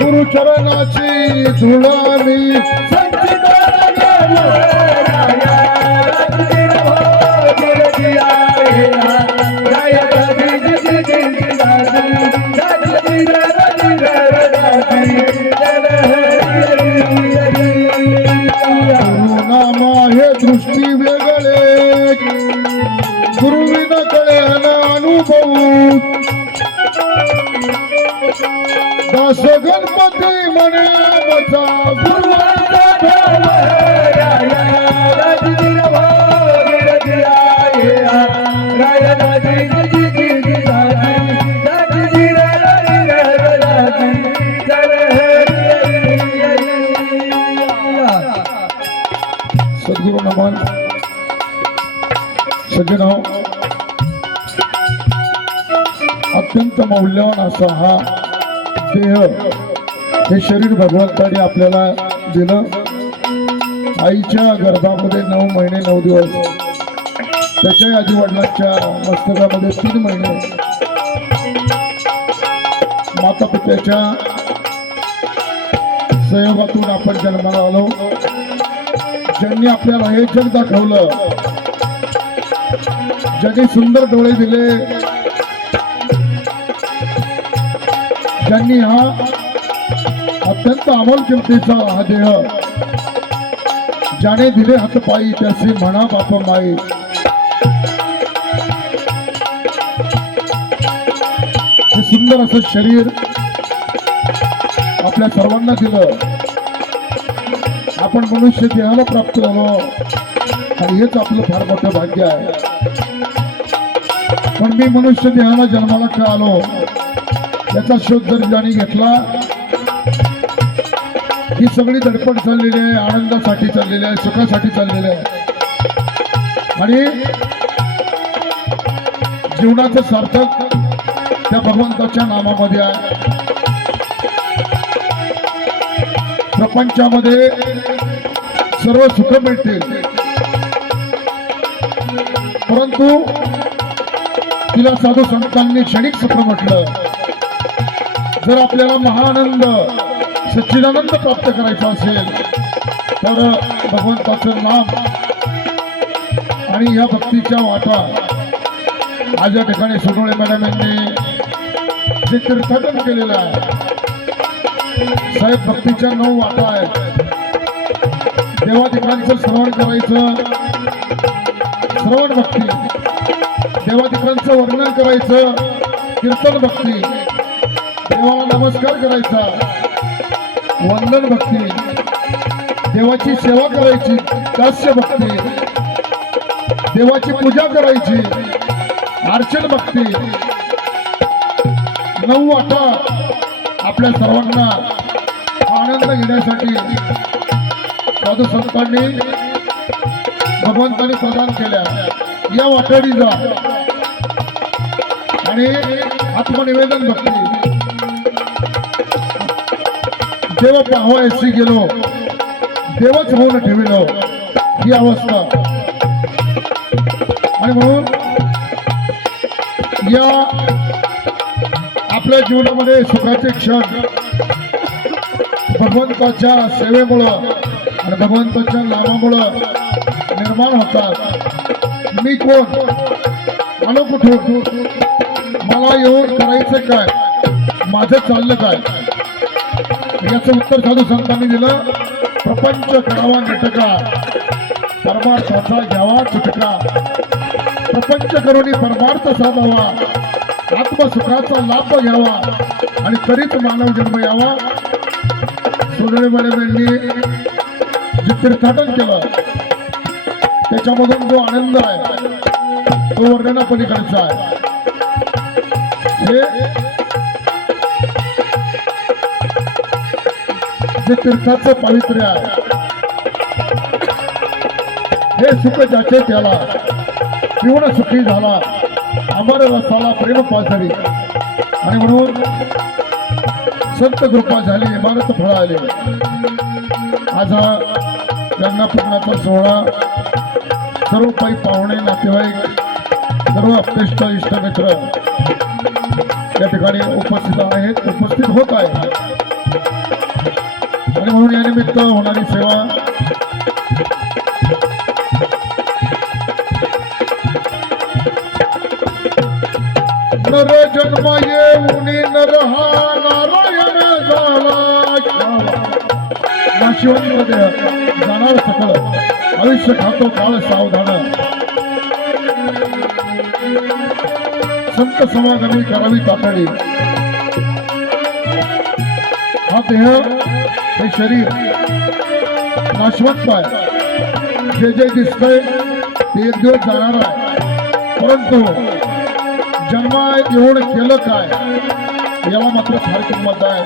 गुरुचरणाची धुळावी गुरुनामा हे दृष्टी वेगळे गुरुविन कळे अनुभव दास गणपती म्हणे आमचा सद्गुरु नमन सज्जनो अत्यंत मौल्यवान असा हा देह हे शरीर भगवंताने आपल्याला दिलं आईच्या गर्भामध्ये 9 महिने 9 दिवस त्याच्या आजी वडिलांच्या मस्तकामध्ये 3 महिने माता पित्याच्या सहयोगातून आपण जन्माला आलो ज्यांनी आपल्याला हे जग दाखवलं ज्यांनी सुंदर डोळे दिले ज्यांनी हा अत्यंत अमोल किमतीचा हा देह ज्याने दिले हातपायी त्याचे म्हणा बाप माई हे सुंदर असं शरीर आपल्या सर्वांना दिलं आपण मनुष्य देहाला प्राप्त झालो आणि हेच आपलं फार मोठं भाग्य आहे पण मी मनुष्य देहाला जन्माला का आलो याचा शोध जर ज्याने घेतला ही सगळी धडपड चाललेली आहे आनंदासाठी चाललेली आहे सुखासाठी चाललेली आहे आणि जीवनाचं सार्थक त्या भगवंताच्या नामामध्ये आहे प्रपंचामध्ये सर्व सुख मिळतील परंतु तिला साधू संतांनी क्षणिक सुख म्हटलं जर आपल्याला महाआनंद सच्चिदानंद प्राप्त करायचा असेल तर भगवंताचं नाम आणि या भक्तीच्या वाटा आज या ठिकाणी सोनवणे मॅडम यांनी जे तीर्थाटन केलेलं आहे साहेब भक्तीच्या 9 वाटा आहेत देवाधिकांचं श्रवण करायचं श्रवण भक्ती देवाधिकांचं वर्णन करायचं कीर्तन भक्ती देवाला नमस्कार करायचा वंदन भक्ती देवाची सेवा करायची दास्य भक्ती देवाची पूजा करायची अर्चन भक्ती 9 वाटा आपल्या सर्वांना आनंद घेण्यासाठी साधू संतांनी भगवंतांनी प्रदान केल्या या वाटेडी जा आणि आत्मनिवेदन भक्ती देव पाहावयासी गेलो देवच होऊन ठेविलो ही अवस्था आणि म्हणून या आपल्या जीवनामध्ये सुखाचे क्षण भगवंताच्या सेवेमुळं आणि भगवंताच्या नामामुळं निर्माण होतात मी कोण आलो कुठून मला येऊन करायचं काय माझं चाललं काय याचं उत्तर साधू संतांनी दिलं प्रपंच करावा नटका परमार्थाचा घ्यावा चुटका प्रपंच करून परमार्थ साधावा आत्मसुखाचा लाभ घ्यावा आणि तरीच मानव जन्म यावा सोनवणे मॅडम यांनी जे तीर्थाटन केलं त्याच्यामधून जो आनंद आहे तो वर्णनापलीकडचा आहे हे जे तीर्थाचं पावित्र्य आहे, हे सुख ज्याचे त्याला पिऊन सुखी झाला, अमर रसाला प्रेम पाझरी. आणि म्हणून संत कृपा झाली, इमारत फळ आले. आज हा गंगापूर्णाचा सोहळा सर्व काही पाहुणे, नातेवाईक, सर्व अपेष्ट इष्टमित्र या ठिकाणी उपस्थित आहेत, उपस्थित होत आहे. आणि म्हणून या निमित्त होणारी सेवा नर जन्म येऊनी नर हा नारायण झाला. नाशिवंतमध्ये जाणार सकळ आयुष्य खातो काळ सावधान. संत समागमी करावी तातडी. हा देह, हे शरीर नाशवंत आहे. जे जे दिसतंय ते एक दिवस जाणार आहे. परंतु जन्मात येऊन केलं काय याला मात्र फार किंमत आहे.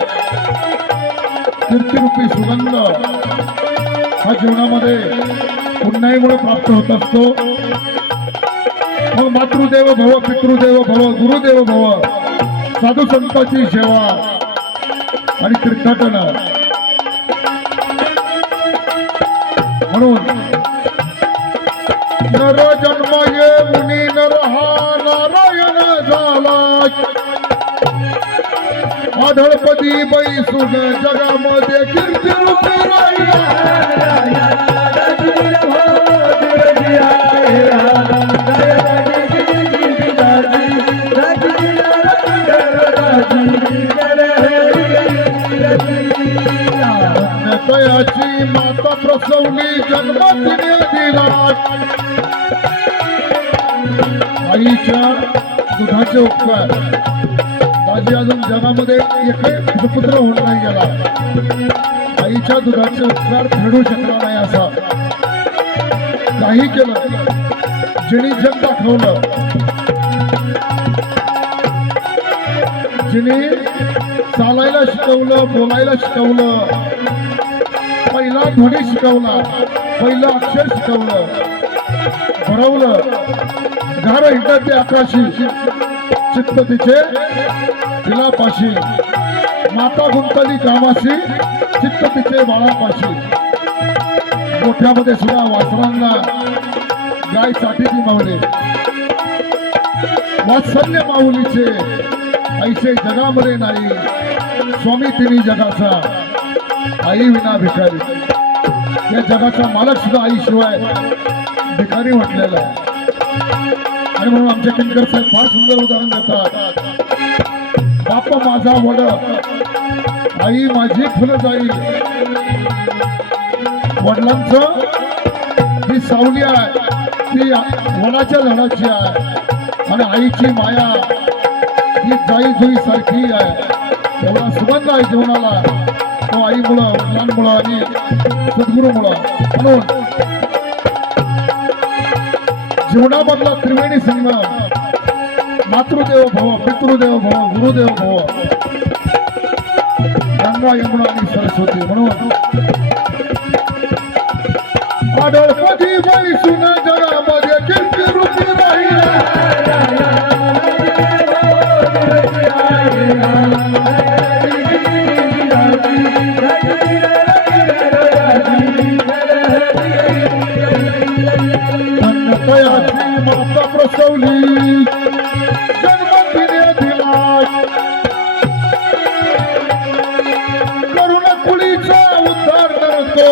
कीर्तिरूपी सुगंध हा जीवनामध्ये पुन्हाईमुळे प्राप्त होत असतो. मग मातृदेव भव, पितृदेव भव, गुरुदेव भव, साधू संतांची सेवा आणि तीर्थाटन. म्हणून नर जन्म येऊनी नर हा नारायण झाला. आढळपदी बैसून जगामध्ये कीर्तिरूपी राहिला. दयाची माता प्रसवली जन्म तिने दिला. आईच्या दुधाचे उपकार. माझी अजून जगामध्ये एकही पुत्र होऊन नाही गेला. आईच्या दुधाचे उपकार फेडू शकला नाही. असा काही केलं, जिने जग दाखवलं, जिने चालायला शिकवलं, बोलायला शिकवलं, पहिला ध्वनी शिकवला, पहिलं अक्षर शिकवलं, भरवलं. घर हिंडते आकाशी, चित्त तिचे तिलापाशी. माता गुंतली कामाशी, चित्त तिचे बाळापाशी. गोठ्यामध्ये सुद्धा वासरांना गाय साठी ती मावले. वात्सल्य माऊलीचे ऐसे जगामध्ये नाही. स्वामी तिन्ही जगाचा, आई विना भिकारी. या जगाचा मालक सुद्धा आईशिवाय भिकारी म्हटलेला आहे. आणि म्हणून आमचे किंकर साहेब फार सुंदर उदाहरण देतात. बाप माझा वड, आई माझी फुलं जाईल. वडिलांचं ही सावली आहे, ती वडाच्या झाडाची आहे. आणि आईची माया ही जाई जुई सारखी आहे. एवढा सुगंध आहे जीवनाला तो आईमुळं, वडिलांमुळं आणि सद्गुरूमुळं. म्हणून जीवनामधला त्रिवेणी संगम, मातृदेव भव, पितृदेव भव, गुरुदेव भव, गंगा यमुना आणि सरस्वती. म्हणून आढळपदी बैसून जगामध्ये कीर्तिरूपी राहिला. दयाची माता प्रसवली जन्म तिने दिला. करुण कुळीचा उद्धार करतो.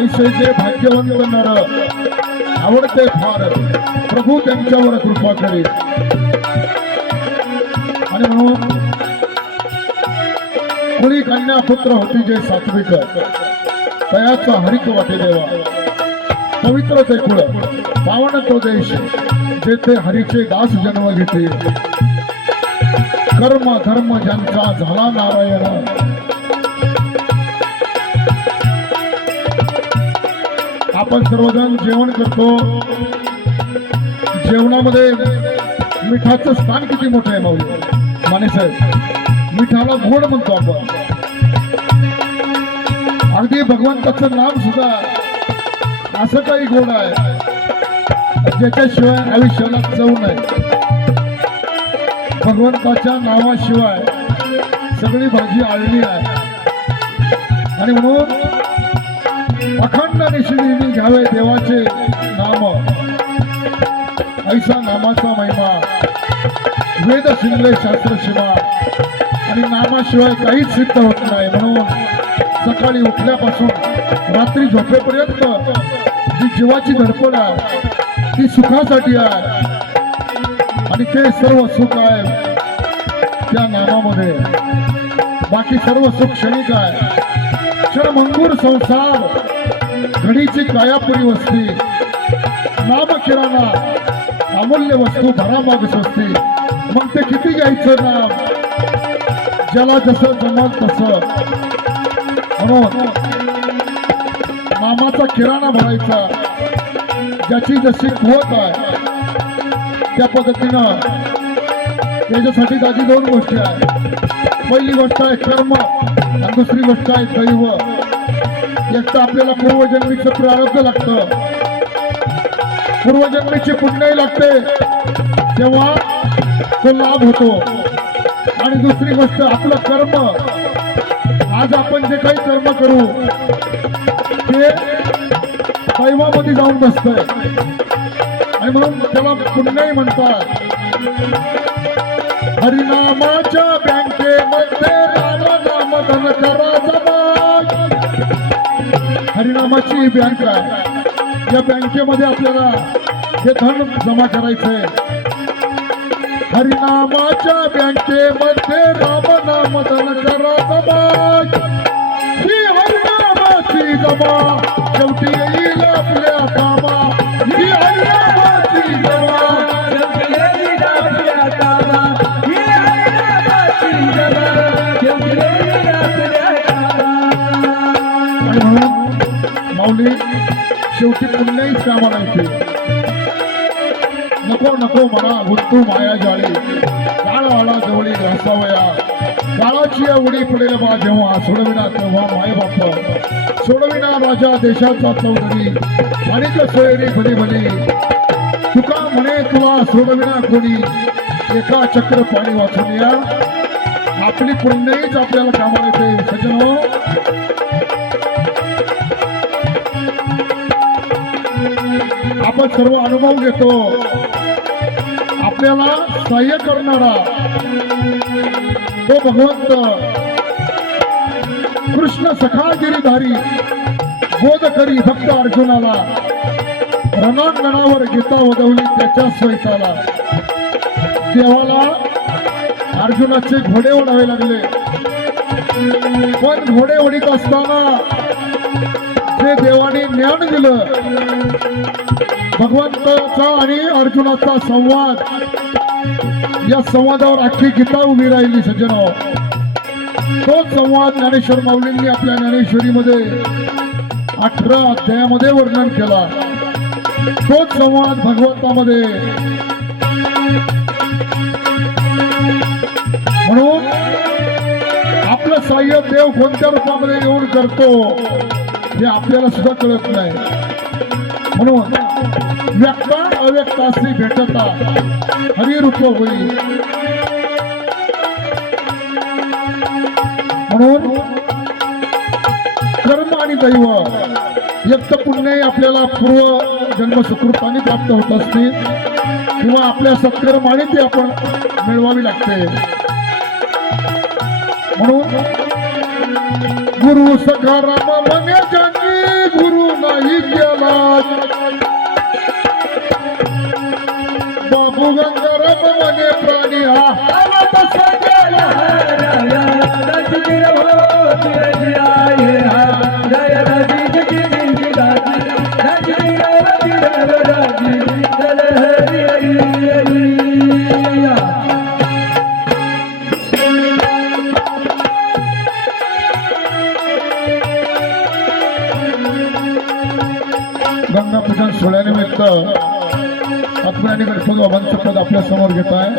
ऐसे जे भाग्यवंत नर आवडते फार, प्रभू त्यांच्यावर कृपा करेल. आणि म्हणून कुणी कन्या पुत्र होती जे सात्विक, तयाचा हरिक वाटे देवा. पवित्र ते कुळ, पावन तो देश, जेथे हरीचे दास जन्म घेते. कर्म धर्म ज्यांचा झाला नारायण, आपण सर्वजण जेवण करतो. जेवणामध्ये मिठाचं स्थान किती मोठं आहे माऊली माने साहेब. मिठाला गोड म्हणतो आपण. अगदी भगवंताचं नाम सुद्धा असं काही गोड आहे ज्याच्याशिवाय आयुष्याला चव नाही. भगवंताच्या नावाशिवाय सगळी भाजी आळणी आहे. आणि म्हणून अखंड निश्चिती घ्यावे देवाचे नाम. ऐसा नामाचा महिमा वेद शिंगले शास्त्र शिवा. आणि नामाशिवाय काहीच सिद्ध होत नाही. म्हणून सकाळी उठल्यापासून रात्री झोपेपर्यंत जी जीवाची धडपड आहे ती सुखासाठी आहे. आणि ते सर्व सुख आहे त्या नामामध्ये. बाकी सर्व सुख क्षणिक आहे. क्षणभंगूर संसार घडीची कायापुरी वस्ती. नाम किराणा अमूल्य वस्तू भरामाग स्वस्ती. मग ते किती घ्यायचं नाम ज्याला जसं जमल तसं. म्हणून नामाचा किराणा भरायचा. ज्याची जशी कुवत आहे त्या पद्धतीनं. त्याच्यासाठी त्याची दोन गोष्टी आहेत. पहिली गोष्ट आहे कर्म आणि दुसरी गोष्ट आहे दैव. एक तर आपल्याला पूर्वजन्मीचं प्रारब्ध लागतं. पूर्वजन्मीची पुण्याही लागते तेव्हा तो लाभ होतो. आणि दुसरी गोष्ट आपलं कर्म. आज आपण जे काही कर्म करू ते दैवामध्ये जाऊन बसतंय. आणि म्हणून त्याला पुण्याही म्हणतात. हरिनामाच्या बँकेमध्ये राम नाम धन करा जमा. हरिनामाची बँक आहे. या बँकेमध्ये आपल्याला हे धन जमा करायचंय. हरिनामाच्या बँकेमध्ये राम नाम धन करा जमा. ही हरिनामाची जमा शेवटी येईल आपल्या कामा. ही हरिनामाची जमा शेवटी येईल आपल्या कामा. ही हरिनामाची जमा शेवटी येईल आपल्या कामा. आणि म्हणून माऊली शेवटी पुण्याहीच कामाला येते. नको नको म्हणा गुंतू माया जाळी. काळ आला जवळी घासावया. काळाची उडी पडेल बा जेव्हा. सोडविना तेव्हा माय बाप. सोडविना राजा देशाचा चौधरी. आणि सोयरी भली भली. तुका म्हणे तुला सोडविना कोणी. एका चक्र पाणी वाचून या. आपली पुण्याहीच आपल्याला कामाला येते सज्जनो. आपण सर्व अनुभव घेतो. आपल्याला सहाय्य करणारा तो भगवंत कृष्ण सखा गिरीधारी. बोध करी भक्त अर्जुनाला. रणांगणावर गीता वदवली त्याच्या स्वैताला. देवाला अर्जुनाचे घोडे ओढावे लागले. पण घोडे ओढीत असताना जे देवाने ज्ञान दिलं भगवंताचा आणि अर्जुनाचा संवाद. या संवादावर अख्खी गीता उभी राहिली सज्जनो. तो संवाद ज्ञानेश्वर माऊलींनी आपल्या ज्ञानेश्वरीमध्ये 18 अध्यायामध्ये वर्णन केला. तोच संवाद भगवंतामध्ये. म्हणून आपलं सहाय्य देव कोणत्या रूपामध्ये येऊन करतो हे आपल्याला सुद्धा कळत नाही. म्हणून व्यक्ता अव्यक्ताशी भेटता हरिरूप होई. म्हणून कर्म आणि दैव एक तर पुण्यही आपल्याला पूर्व जन्म सुकृताने प्राप्त होत असते किंवा आपल्या सत्कर्माने ती आपण मिळवावी लागते. म्हणून गुरु सखाराम म्हणे ज्यांनी गुरु नाही केला. बाबू गंगाराम म्हणे प्राणी हा तसा गेला. बाबांचं पद आपल्या समोर घेत आहे.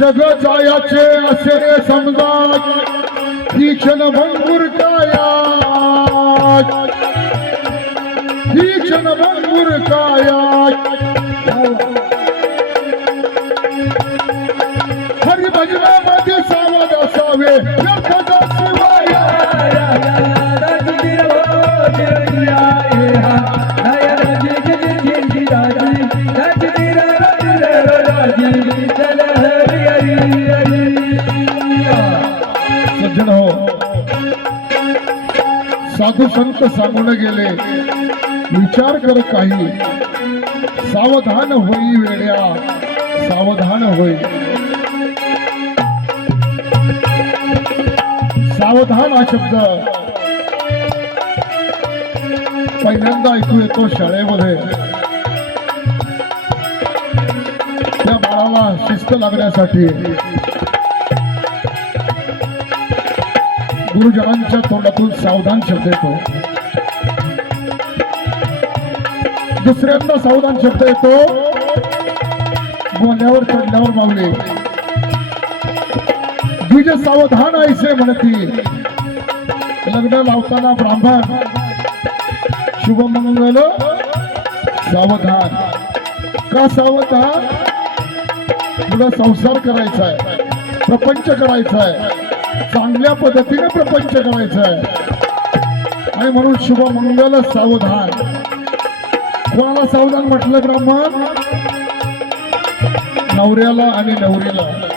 जग जायाचे असे रे समजा ही क्षण भंगूर काया, ही क्षण भंगूर काया. हरी भजनामध्ये सावध असावे व्यर्थाचा शिवाया. सज्जन हो, साधू संत सांगून गेले विचार कर काही, सावधान होई वेड्या सावधान होई. सावधान हा शब्द पहिल्यांदा ऐकू येतो शाळेमध्ये. त्या बाळाला शिस्त लागण्यासाठी गुरुजनांच्या तोंडातून सावधान शब्द येतो. दुसऱ्यांदा सावधान शब्द येतो बोलण्यावर चढल्यावर मावले. द्विज सावधान ऐसे म्हणती. लग्न लावताना ब्राह्मण शुभमंगल सावधान. का सावधान? तुला संसार करायचा आहे, प्रपंच करायचा आहे, चांगल्या पद्धतीने प्रपंच करायचा आहे आणि म्हणून शुभमंगल सावधान. कोणाला सावधान म्हटलं ब्राह्मण? नवऱ्याला आणि नवरीला.